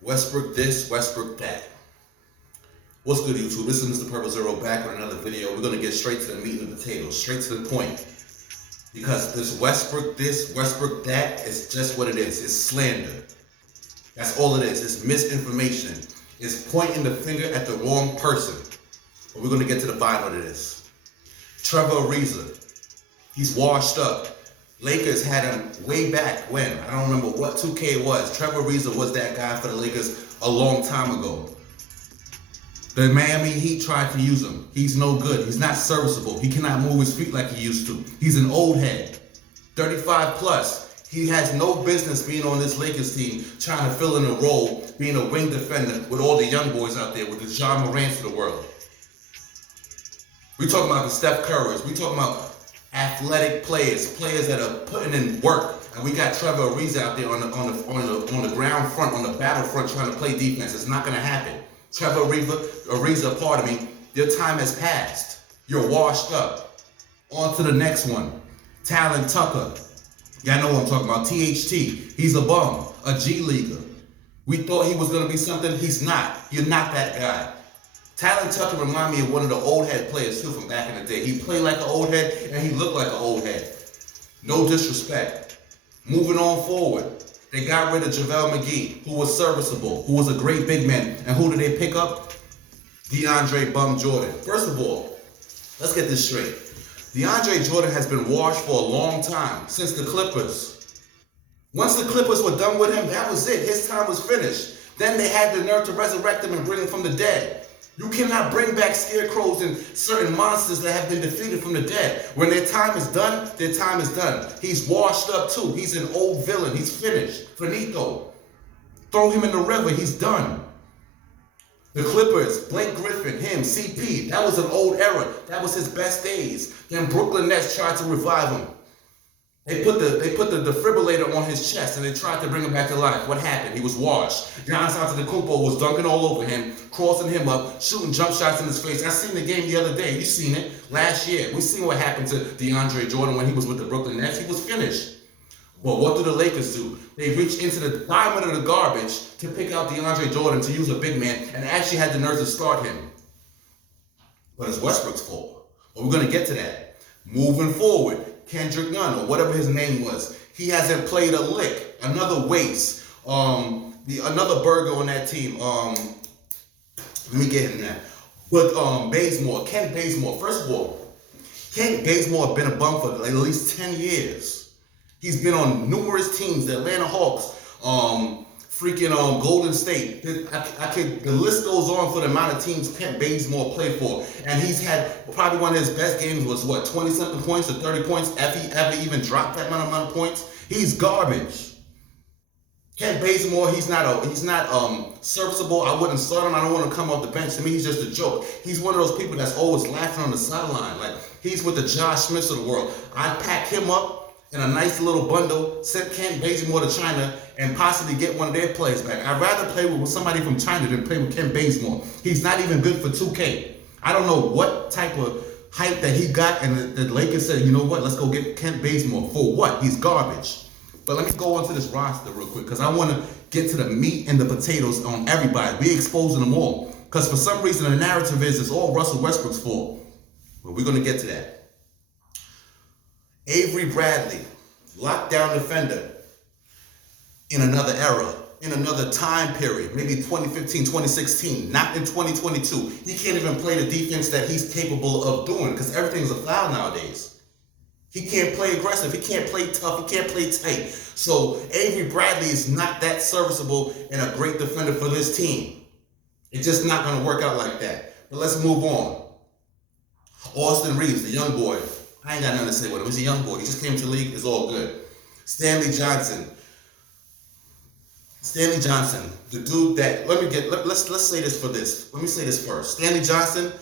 Westbrook this, Westbrook that. What's good, YouTube? This is Mr. Purple Zero back with another video. We're going to get straight to the meat and the potatoes, straight to the point. Because this, Westbrook that is just what it is. It's slander. That's all it is. It's misinformation. It's pointing the finger at the wrong person. But we're going to get to the bottom of this. Trevor Ariza, he's washed up. Lakers had him way back when. I don't remember what 2K was. Trevor Ariza was that guy for the Lakers a long time ago. The Miami Heat tried to use him. He's no good. He's not serviceable. He cannot move his feet like he used to. He's an old head. 35 plus. He has no business being on this Lakers team, trying to fill in a role, being a wing defender with all the young boys out there, with the John Morants of the world. We talking about the Steph Currys. We talking about athletic players that are putting in work. And we got Trevor Ariza out there on the ground front, on the battlefront, trying to play defense. It's not going to happen. Trevor Ariza, pardon me, your time has passed. You're washed up. On to the next one. Talon Tucker. Y'all know what I'm talking about. THT. He's a bum, a G leaguer. We thought he was going to be something. He's not. You're not that guy. Talon Tucker remind me of one of the old head players too from back in the day. He played like an old head and he looked like an old head. No disrespect. Moving on forward. They got rid of JaVale McGee, who was serviceable, who was a great big man. And who did they pick up? DeAndre Bum Jordan. First of all, let's get this straight. DeAndre Jordan has been washed for a long time, since the Clippers. Once the Clippers were done with him, that was it. His time was finished. Then they had the nerve to resurrect him and bring him from the dead. You cannot bring back scarecrows and certain monsters that have been defeated from the dead. When their time is done, their time is done. He's washed up too. He's an old villain. He's finished. Finito. Throw him in the river. He's done. The Clippers, Blake Griffin, him, CP, that was an old era. That was his best days. Then Brooklyn Nets tried to revive him. They put the defibrillator on his chest and they tried to bring him back to life. What happened? He was washed. Giannis Antetokounmpo was dunking all over him, crossing him up, shooting jump shots in his face. I seen the game the other day. You seen it last year. We seen what happened to DeAndre Jordan when he was with the Brooklyn Nets. He was finished. But what do the Lakers do? They reach into the bottom of the garbage to pick out DeAndre Jordan to use a big man and actually had the nerve to start him. But it's Westbrook's fault. But we're going to get to that. Moving forward. Kendrick Nunn, or whatever his name was, he hasn't played a lick. Another waste. Another burger on that team. Let me get him that. But Bazemore, Ken Bazemore. First of all, Ken Bazemore been a bum for at least 10 years. He's been on numerous teams, the Atlanta Hawks, Golden State. The list goes on for the amount of teams Kent Bazemore played for. And he's had probably one of his best games was what, 20-something points or 30 points, if he ever even dropped that amount of points. He's garbage. Kent Bazemore, he's not serviceable. I wouldn't start him. I don't want to come off the bench. To me, he's just a joke. He's one of those people that's always laughing on the sideline. Like, he's with the Josh Smiths of the world. I'd pack him up in a nice little bundle, send Kent Bazemore to China, and possibly get one of their players back. I'd rather play with somebody from China than play with Kent Bazemore. He's not even good for 2K. I don't know what type of hype that he got, and the Lakers said, you know what, let's go get Kent Bazemore. For what? He's garbage. But let me go on to this roster real quick, because I want to get to the meat and the potatoes on everybody. We're exposing them all. Because for some reason, the narrative is it's all Russell Westbrook's fault. But we're going to get to that. Avery Bradley, lockdown defender in another era, in another time period, maybe 2015, 2016, not in 2022. He can't even play the defense that he's capable of doing because everything's a foul nowadays. He can't play aggressive. He can't play tough. He can't play tight. So Avery Bradley is not that serviceable and a great defender for this team. It's just not going to work out like that. But let's move on. Austin Reeves, the young boy. I ain't got nothing to say with him. He's a young boy. He just came to the league. It's all good. Stanley Johnson, the dude that, let's say this for this. Let me say this first. Stanley Johnson,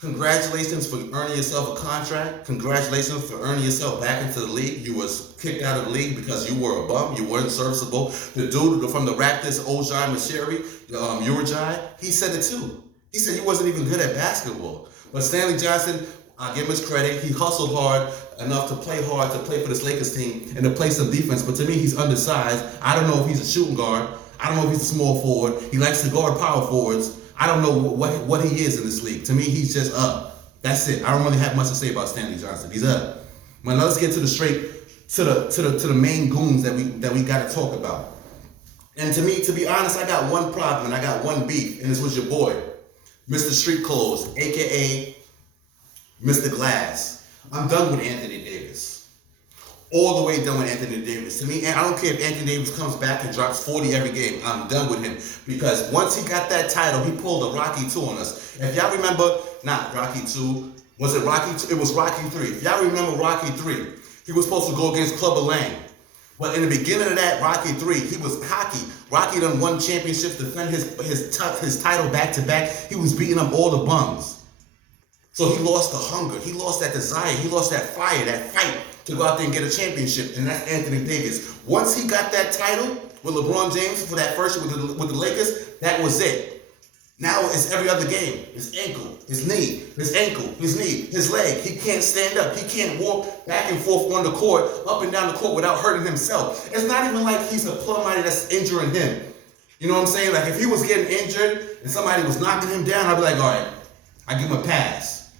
congratulations for earning yourself a contract. Congratulations for earning yourself back into the league. You was kicked out of the league because you were a bum. You weren't serviceable. The dude from the Raptors, Ojai Mashiri, Urajai, he said it too. He said he wasn't even good at basketball. But Stanley Johnson, I give him his credit. He hustled hard enough to play hard to play for this Lakers team and to play some defense. But to me, he's undersized. I don't know if he's a shooting guard. I don't know if he's a small forward. He likes to guard power forwards. I don't know what he is in this league. To me, he's just up. That's it. I don't really have much to say about Stanley Johnson. He's up. But now let's get to the main goons that we got to talk about. And to be honest, I got one problem and I got one beef, and this was your boy, Mr. Street Clothes, aka Mr. Glass. I'm done with Anthony Davis. All the way done with Anthony Davis. To me, I don't care if Anthony Davis comes back and drops 40 every game. I'm done with him. Because once he got that title, he pulled a Rocky 2 on us. If y'all remember, not Rocky 2, was it Rocky 2? It was Rocky 3. If y'all remember Rocky 3, he was supposed to go against Clubber Lang. But in the beginning of that Rocky 3, he was cocky. Rocky done won championships, defend his title back to back. He was beating up all the bums. So he lost the hunger. He lost that desire. He lost that fire, that fight to go out there and get a championship. And that's Anthony Davis. Once he got that title with LeBron James for that first year with the Lakers, that was it. Now it's every other game. His ankle, his knee, his ankle, his knee, his leg. He can't stand up. He can't walk back and forth on the court, up and down the court without hurting himself. It's not even like he's a plumber that's injuring him. You know what I'm saying? Like if he was getting injured and somebody was knocking him down, I'd be like, all right, I give him a pass.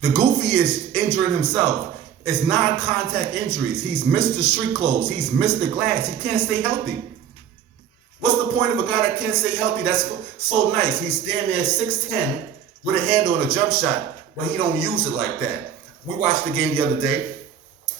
The goofy is injuring himself. It's non-contact injuries. He's Mr. Street Clothes. He's Mr. Glass. He can't stay healthy. What's the point of a guy that can't stay healthy? That's so nice. He's standing there 6'10" with a handle and a jump shot, but he don't use it like that. We watched the game the other day.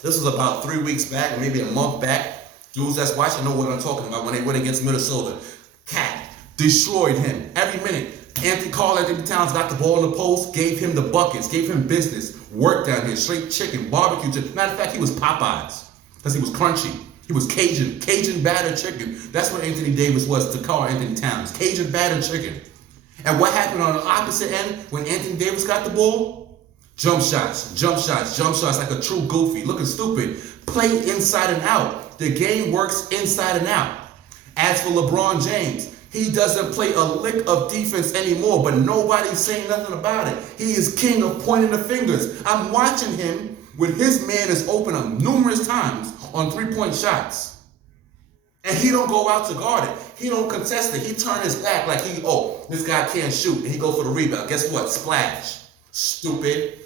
This was about 3 weeks back, or maybe a month back. Dudes that's watching know what I'm talking about when they went against Minnesota. Cat destroyed him every minute. Anthony Towns got the ball in the post, gave him the buckets, gave him business, work down here, straight chicken, barbecue chicken. Matter of fact, he was Popeyes because he was crunchy. He was Cajun battered chicken. That's what Anthony Davis was to Karl Anthony Towns, Cajun battered chicken. And what happened on the opposite end when Anthony Davis got the ball? Jump shots, jump shots, jump shots like a true goofy, looking stupid. Play inside and out. The game works inside and out. As for LeBron James, he doesn't play a lick of defense anymore, but nobody's saying nothing about it. He is king of pointing the fingers. I'm watching him when his man is open up numerous times on three-point shots. And he don't go out to guard it. He don't contest it. He turn his back like this guy can't shoot. And he go for the rebound. Guess what? Splash. Stupid.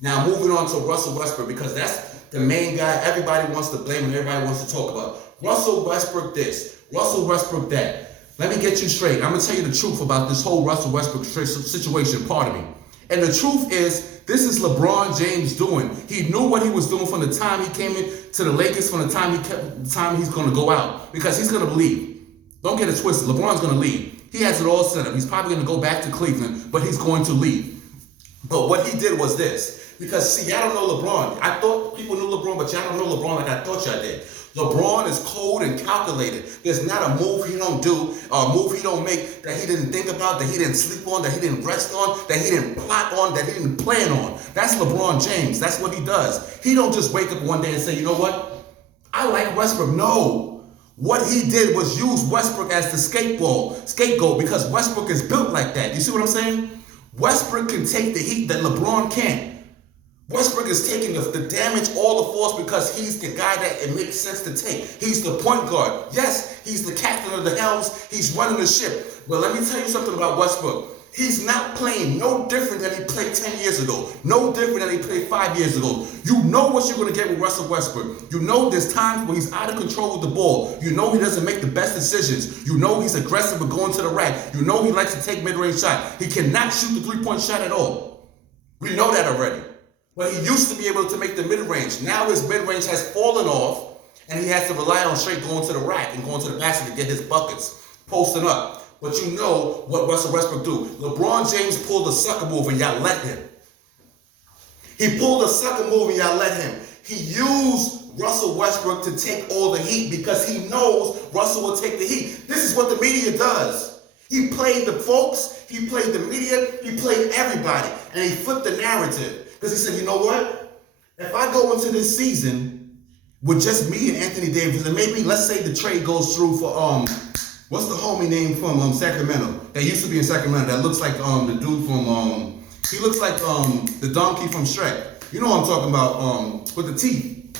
Now moving on to Russell Westbrook, because that's the main guy everybody wants to blame and everybody wants to talk about. Russell Westbrook this. Russell Westbrook that. Let me get you straight. I'm going to tell you the truth about this whole Russell Westbrook situation, pardon me. And the truth is, this is LeBron James doing. He knew what he was doing from the time he came in to the Lakers, from the time he's going to go out, because he's going to leave. Don't get it twisted. LeBron's going to leave. He has it all set up. He's probably going to go back to Cleveland, but he's going to leave. But what he did was this, because see, y'all don't know LeBron. I thought people knew LeBron, but y'all don't know LeBron like I thought y'all did. LeBron is cold and calculated. There's not a move he don't do, or a move he don't make that he didn't think about, that he didn't sleep on, that he didn't rest on, that he didn't plot on, that he didn't plan on. That's LeBron James. That's what he does. He don't just wake up one day and say, you know what? I like Westbrook. No. What he did was use Westbrook as the scapegoat, because Westbrook is built like that. You see what I'm saying? Westbrook can take the heat that LeBron can't. Westbrook is taking the damage, all the force, because he's the guy that it makes sense to take. He's the point guard. Yes, he's the captain of the Hells. He's running the ship. But let me tell you something about Westbrook. He's not playing no different than he played 10 years ago. No different than he played 5 years ago. You know what you're going to get with Russell Westbrook. You know there's times where he's out of control with the ball. You know he doesn't make the best decisions. You know he's aggressive with going to the rack. You know he likes to take mid-range shot. He cannot shoot the three-point shot at all. We know that already. But he used to be able to make the mid-range. Now his mid-range has fallen off, and he has to rely on straight going to the rack and going to the basket to get his buckets, posting up. But you know what Russell Westbrook do. LeBron James pulled a sucker move and y'all let him. He pulled a sucker move and y'all let him. He used Russell Westbrook to take all the heat because he knows Russell will take the heat. This is what the media does. He played the folks, he played the media, he played everybody, and he flipped the narrative. Because he said, you know what? If I go into this season with just me and Anthony Davis, and maybe let's say the trade goes through for what's the homie name from Sacramento? That used to be in Sacramento. That looks like the dude from he looks like the donkey from Shrek. You know what I'm talking about? With the teeth.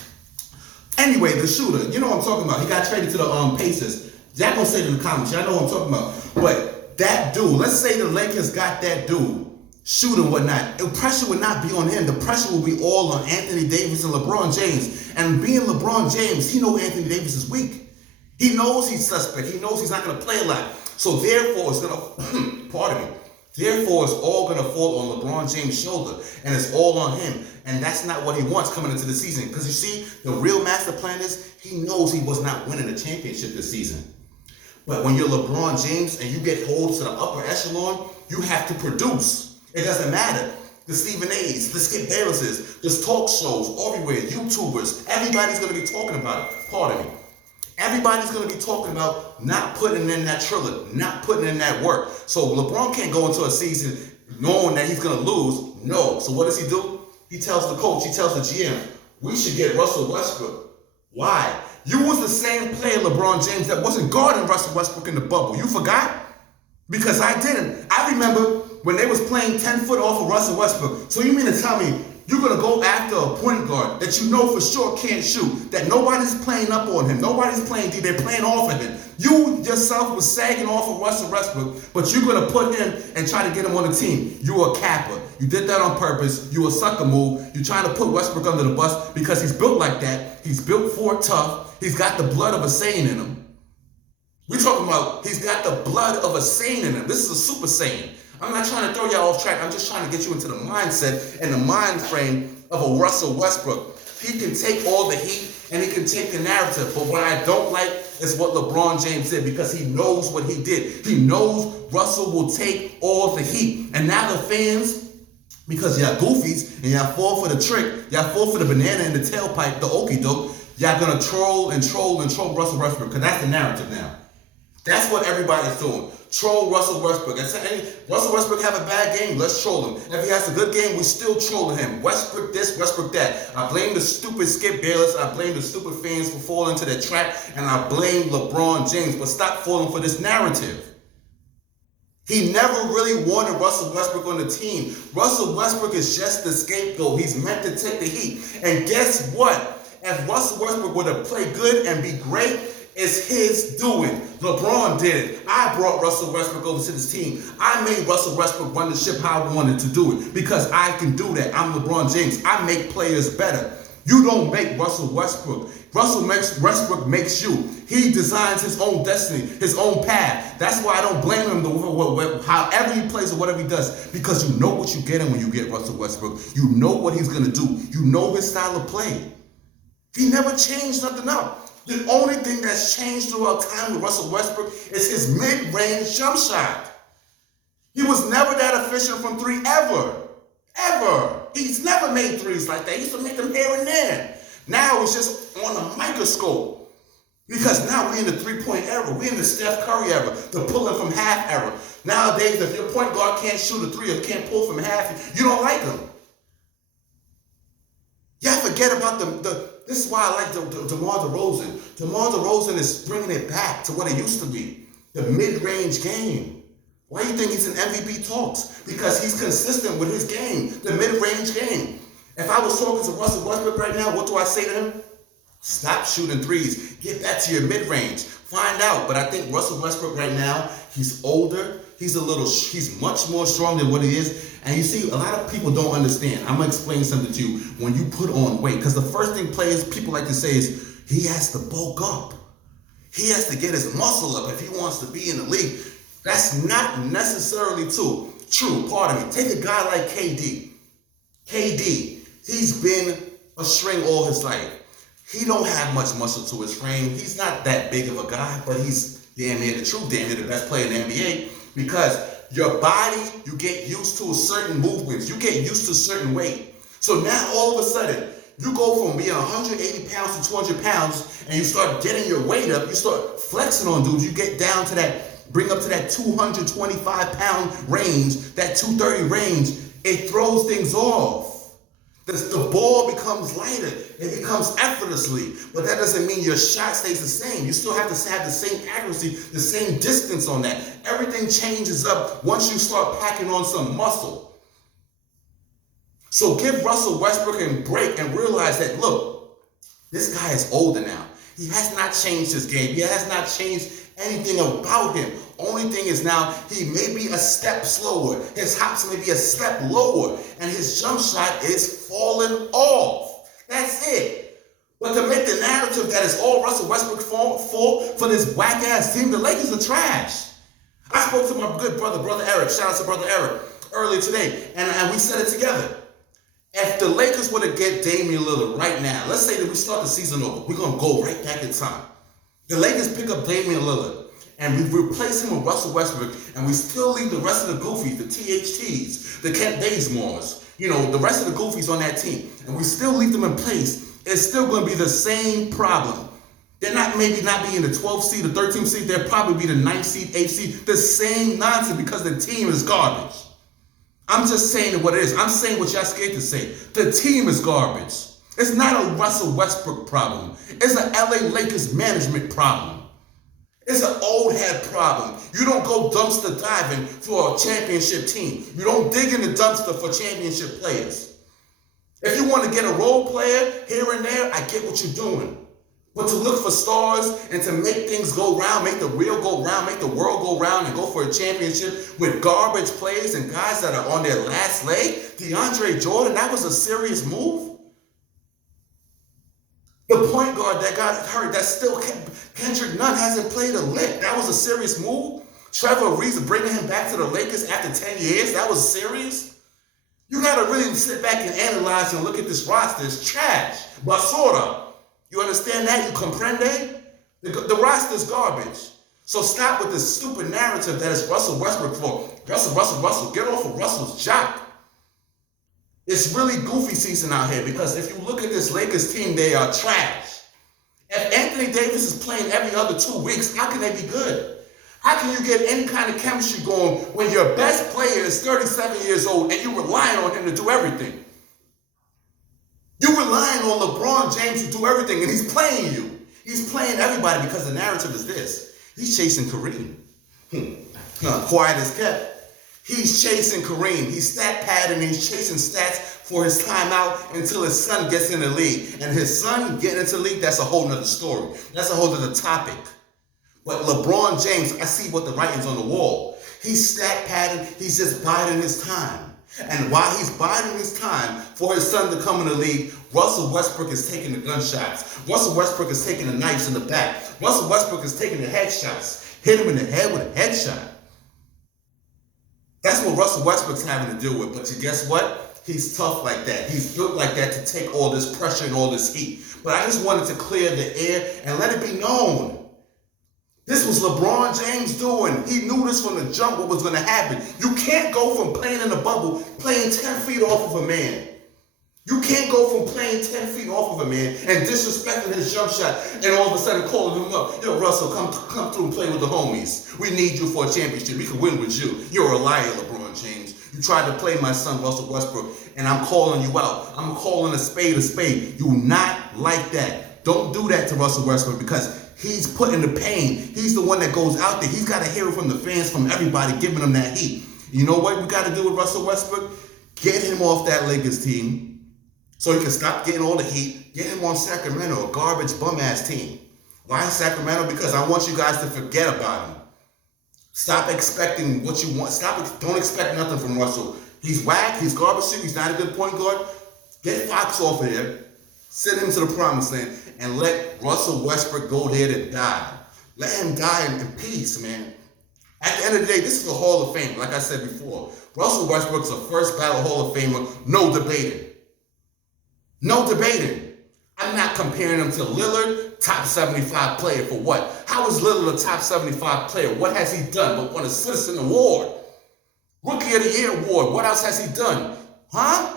Anyway, the shooter. You know what I'm talking about? He got traded to the Pacers. Y'all gonna say it in the comments. Y'all know what I'm talking about. But that dude, let's say the Lakers got that dude shooting whatnot. The pressure would not be on him. The pressure will be all on Anthony Davis and LeBron James. And being LeBron James, he knows Anthony Davis is weak. He knows he's suspect. He knows he's not going to play a lot. So therefore, it's going to, pardon me, therefore it's all going to fall on LeBron James' shoulder. And it's all on him. And that's not what he wants coming into the season. Because you see, the real master plan is he knows he was not winning a championship this season. But when you're LeBron James and you get hold to the upper echelon, you have to produce. It doesn't matter. The Stephen A's, the Skip Baylesses, there's talk shows everywhere, YouTubers, everybody's going to be talking about it. Pardon me. Everybody's going to be talking about not putting in that triller, not putting in that work. So LeBron can't go into a season knowing that he's going to lose. No. So what does he do? He tells the coach, he tells the GM, we should get Russell Westbrook. Why? You was the same player, LeBron James, that wasn't guarding Russell Westbrook in the bubble. You forgot? Because I didn't. I remember when they was playing 10 foot off of Russell Westbrook. So you mean to tell me you're going to go after a point guard that you know for sure can't shoot, that nobody's playing up on him, nobody's playing D, they're playing off of him. You yourself was sagging off of Russell Westbrook, but you're going to put him and try to get him on the team. You're a capper. You did that on purpose. You a sucker move. You're trying to put Westbrook under the bus because he's built like that. He's built for tough. He's got the blood of a Saiyan in him. We're talking about he's got the blood of a Saiyan in him. This is a super Saiyan. I'm not trying to throw y'all off track. I'm just trying to get you into the mindset and the mind frame of a Russell Westbrook. He can take all the heat and he can take the narrative. But what I don't like is what LeBron James did, because he knows what he did. He knows Russell will take all the heat. And now the fans, because y'all goofies and y'all fall for the trick, y'all fall for the banana in the tailpipe, the okie doke, y'all gonna troll and troll and troll Russell Westbrook, because that's the narrative now. That's what everybody's doing. Troll Russell Westbrook. Russell Westbrook have a bad game, let's troll him. If he has a good game, we still trolling him. Westbrook this, Westbrook that. I blame the stupid Skip Bayless. I blame the stupid fans for falling into that trap. And I blame LeBron James. But stop falling for this narrative. He never really wanted Russell Westbrook on the team. Russell Westbrook is just the scapegoat. He's meant to take the heat. And guess what? If Russell Westbrook were to play good and be great, it's his doing. LeBron did it. I brought Russell Westbrook over to this team. I made Russell Westbrook run the ship how I wanted to do it, because I can do that. I'm LeBron James. I make players better. You don't make Russell Westbrook. Westbrook makes you. He designs his own destiny, his own path. That's why I don't blame him however he plays or whatever he does, because you know what you're getting when you get Russell Westbrook. You know what he's going to do. You know his style of play. He never changed nothing up. The only thing that's changed throughout time with Russell Westbrook is his mid-range jump shot. He was never that efficient from three, ever. Ever. He's never made threes like that. He used to make them here and there. Now it's just on a microscope. Because now we're in the three-point era. We're in the Steph Curry era, the pulling from half era. Nowadays, if your point guard can't shoot a three or can't pull from half, you don't like him. Y'all forget about this is why I like DeMar DeRozan. DeMar DeRozan is bringing it back to what it used to be. The mid-range game. Why do you think he's in MVP talks? Because he's consistent with his game, the mid-range game. If I was talking to Russell Westbrook right now, what do I say to him? Stop shooting threes. Get back to your mid-range. Find out. But I think Russell Westbrook right now, he's older. He's much more strong than what he is. And you see, a lot of people don't understand. I'm going to explain something to you. When you put on weight, because the first thing people like to say is, he has to bulk up. He has to get his muscle up if he wants to be in the league. That's not necessarily true. Pardon me. Take a guy like KD. KD, he's been a string all his life. He don't have much muscle to his frame. He's not that big of a guy, but he's damn near the best player in the NBA. Because your body, you get used to a certain movements. You get used to a certain weight. So now all of a sudden, you go from being 180 pounds to 200 pounds, and you start getting your weight up. You start flexing on dudes. You get down to that, bring up to that 225 pound range, that 230 range. It throws things off. The ball becomes lighter. It becomes effortlessly. But that doesn't mean your shot stays the same. You still have to have the same accuracy, the same distance on that. Everything changes up once you start packing on some muscle. So give Russell Westbrook a break and realize that, look, this guy is older now. He has not changed his game. He has not changed anything about him. Only thing is now he may be a step slower. His hops may be a step lower. And his jump shot is falling off. That's it. But to make the narrative that it's all Russell Westbrook's fault for this whack-ass team, the Lakers are trash. I spoke to my good brother Eric. Shout out to brother Eric earlier today. And we said it together. If the Lakers were to get Damian Lillard right now, let's say that we start the season over. We're going to go right back in time. The Lakers pick up Damian Lillard, and we replace him with Russell Westbrook, and we still leave the rest of the goofies, the THTs, the Kent Bazemores, the rest of the goofies on that team, and we still leave them in place. It's still going to be the same problem. They're maybe not being the 12th seed, the 13th seed. They'll probably be the 9th seed, 8th seed. The same nonsense because the team is garbage. I'm just saying what it is. I'm saying what y'all scared to say. The team is garbage. It's not a Russell Westbrook problem. It's an LA Lakers management problem. It's an old head problem. You don't go dumpster diving for a championship team. You don't dig in the dumpster for championship players. If you want to get a role player here and there, I get what you're doing. But to look for stars and to make things go round, make the reel go round, make the world go round and go for a championship with garbage players and guys that are on their last leg, DeAndre Jordan, that was a serious move. The point guard that got hurt, that still Kendrick Nunn hasn't played a lick. That was a serious move. Trevor Ariza bringing him back to the Lakers after 10 years, that was serious. You got to really sit back and analyze and look at this roster. It's trash, basura. You understand that? You comprende? The roster's garbage. So stop with this stupid narrative that it's Russell Westbrook for. Russell. Get off of Russell's jock. It's really goofy season out here because if you look at this Lakers team, they are trash. If Anthony Davis is playing every other 2 weeks, how can they be good? How can you get any kind of chemistry going when your best player is 37 years old and you're relying on him to do everything? You're relying on LeBron James to do everything, and he's playing you. He's playing everybody because the narrative is this. He's chasing Kareem. Quiet as kept. He's chasing Kareem. He's stat padding. He's chasing stats for his timeout until his son gets in the league. And his son getting into the league, that's a whole nother story. That's a whole other topic. But LeBron James, I see what the writing's on the wall. He's stat padding. He's just biding his time. And while he's biding his time for his son to come in the league, Russell Westbrook is taking the gunshots. Russell Westbrook is taking the knives in the back. Russell Westbrook is taking the headshots. Hit him in the head with a headshot. That's what Russell Westbrook's having to deal with. But you guess what? He's tough like that. He's built like that to take all this pressure and all this heat. But I just wanted to clear the air and let it be known. This was LeBron James doing. He knew this from the jump what was going to happen. You can't go from playing in the bubble, playing 10 feet off of a man. You can't go from playing 10 feet off of a man and disrespecting his jump shot and all of a sudden calling him up. Yo, Russell, come through and play with the homies. We need you for a championship. We can win with you. You're a liar, LeBron James. You tried to play my son, Russell Westbrook, and I'm calling you out. I'm calling a spade a spade. You not like that. Don't do that to Russell Westbrook because he's putting the pain. He's the one that goes out there. He's got to hear it from the fans, from everybody, giving him that heat. You know what we got to do with Russell Westbrook? Get him off that Lakers team so he can stop getting all the heat. Get him on Sacramento, a garbage bum-ass team. Why Sacramento? Because I want you guys to forget about him. Stop expecting what you want. Don't expect nothing from Russell. He's whack. He's garbage. He's not a good point guard. Get Fox off of there. Send him to the promised land and let Russell Westbrook go there to die. Let him die in peace, man. At the end of the day, this is a Hall of Fame. Like I said before, Russell Westbrook's a first ballot Hall of Famer. No debating. No debating. I'm not comparing him to Lillard, top 75 player for what? How is Lillard a top 75 player? What has he done but won a Citizen Award? Rookie of the Year Award. What else has he done? Huh?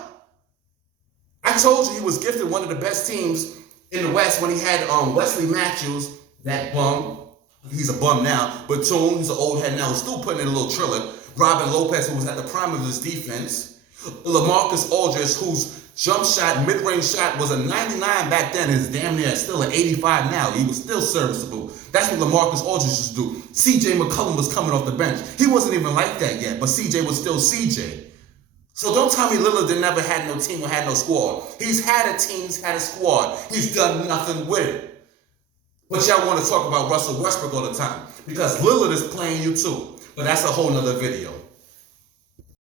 I told you he was gifted one of the best teams in the West when he had Wesley Matthews, that bum. He's a bum now. Batum, he's an old head now, still putting in a little triller. Robin Lopez, who was at the prime of his defense. LaMarcus Aldridge, whose jump shot, mid-range shot was a 99 back then. Is damn near still an 85 now. He was still serviceable. That's what LaMarcus Aldridge used to do. CJ McCollum was coming off the bench. He wasn't even like that yet, but CJ was still CJ. So don't tell me Lillard never had no team or had no squad. He's had a team, he's had a squad. He's done nothing with it. But y'all want to talk about Russell Westbrook all the time because Lillard is playing you too. But that's a whole nother video.